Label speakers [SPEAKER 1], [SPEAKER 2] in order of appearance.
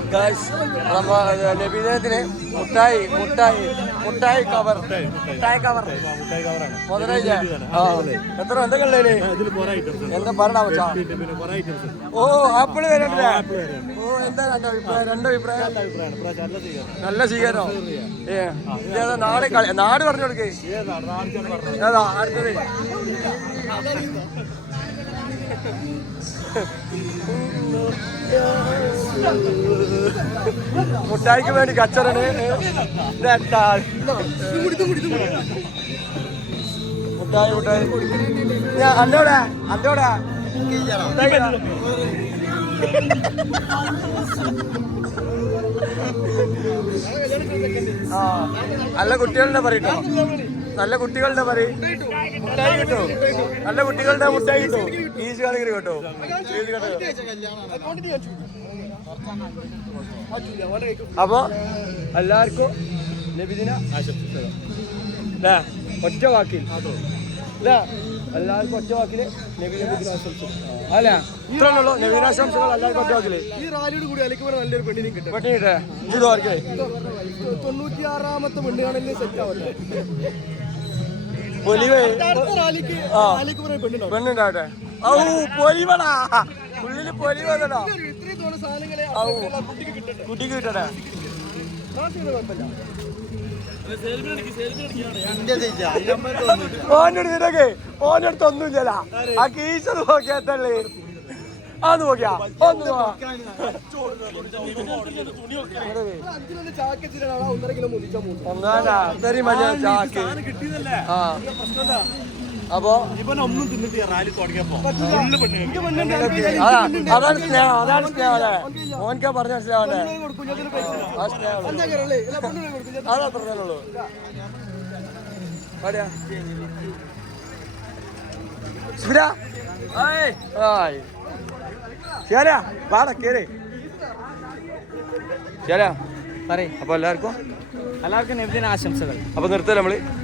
[SPEAKER 1] നബിദിനത്തിന് മുട്ടായി കവർ മുതലായില്ലേ? എത്ര എന്തൊക്കെ എന്താ പറഞ്ഞ വെച്ചാ? ഓ ആപ്പിള് വരണ്ടേ? ഓ എന്താ രണ്ടഭിപ്രായം? നല്ല സ്വീകരണോ? നാട് പറഞ്ഞു കൊടുക്കേ. ഏതാ അടുത്തത്? മുട്ടായിക്ക് വേണ്ടി കച്ചറണ്. മുട്ടായി അന്തോടാ നല്ല കുട്ടികളുടെ പറയട്ടോ, നല്ല കുട്ടികളുടെ പറയും മുട്ടായി കിട്ടോ, നല്ല കുട്ടികളുടെ മുട്ടായി കിട്ടോ, ഈസ് കളിക്കറി കേട്ടോ. അപ്പൊ എല്ലാവർക്കും നബിദിന ആശംസിക്കുക. ഒറ്റ വാക്കിൽ എല്ലാവർക്കും ഒറ്റ വാക്കില് നബിദിനാശംസകൾ അല്ല ഇത്രയുള്ളൂ. നബിദിനാശംസകൾ എല്ലാവർക്കും ഒറ്റ വാക്കില്.
[SPEAKER 2] ഈ റാലിയോട് കൂടി അലിക്കുമ്പോൾ നല്ലൊരു പെണ്ണിനെയും കിട്ടും.
[SPEAKER 1] പെണ്ണിട്ടെ ഇതാർക്കേ
[SPEAKER 2] 96ാമത്തെ പെണ്ണുകാണലിന് സെറ്റ് ആവട്ടെ.
[SPEAKER 1] പെണ്ണുണ്ടാവട്ടെ. ഔ പൊലിവടാ, ഉള്ളില് പൊലിവതാ. കുട്ടിക്ക് കിട്ടട്ടെ. ഓൻ്റെ അടുത്ത് ഒന്നുമില്ലല്ല. ആ കീശ നോക്കിയാത്തല്ലേ? അത് നോക്കിയാ ഒന്ന് ഒന്നാ ചാക്ക്. അപ്പൊ
[SPEAKER 2] ഇവനൊന്നും തിന്നിട്ട് റാലി തുടങ്ങിയപ്പോ
[SPEAKER 1] അതാണ് സ്നേഹം, അതാണ് സ്നേഹം അല്ലേ? ഓൻക്കാ പറഞ്ഞ സ്നേഹം ആ സ്നേഹം അതാ പറഞ്ഞുള്ളൂ. ശരിയാ വാടാ കേറി ശരിയാ പറ. അപ്പൊ എല്ലാവർക്കും
[SPEAKER 2] നബിദിന ആശംസകൾ.
[SPEAKER 1] അപ്പൊ നിർത്തല്ലേ നമ്മള്.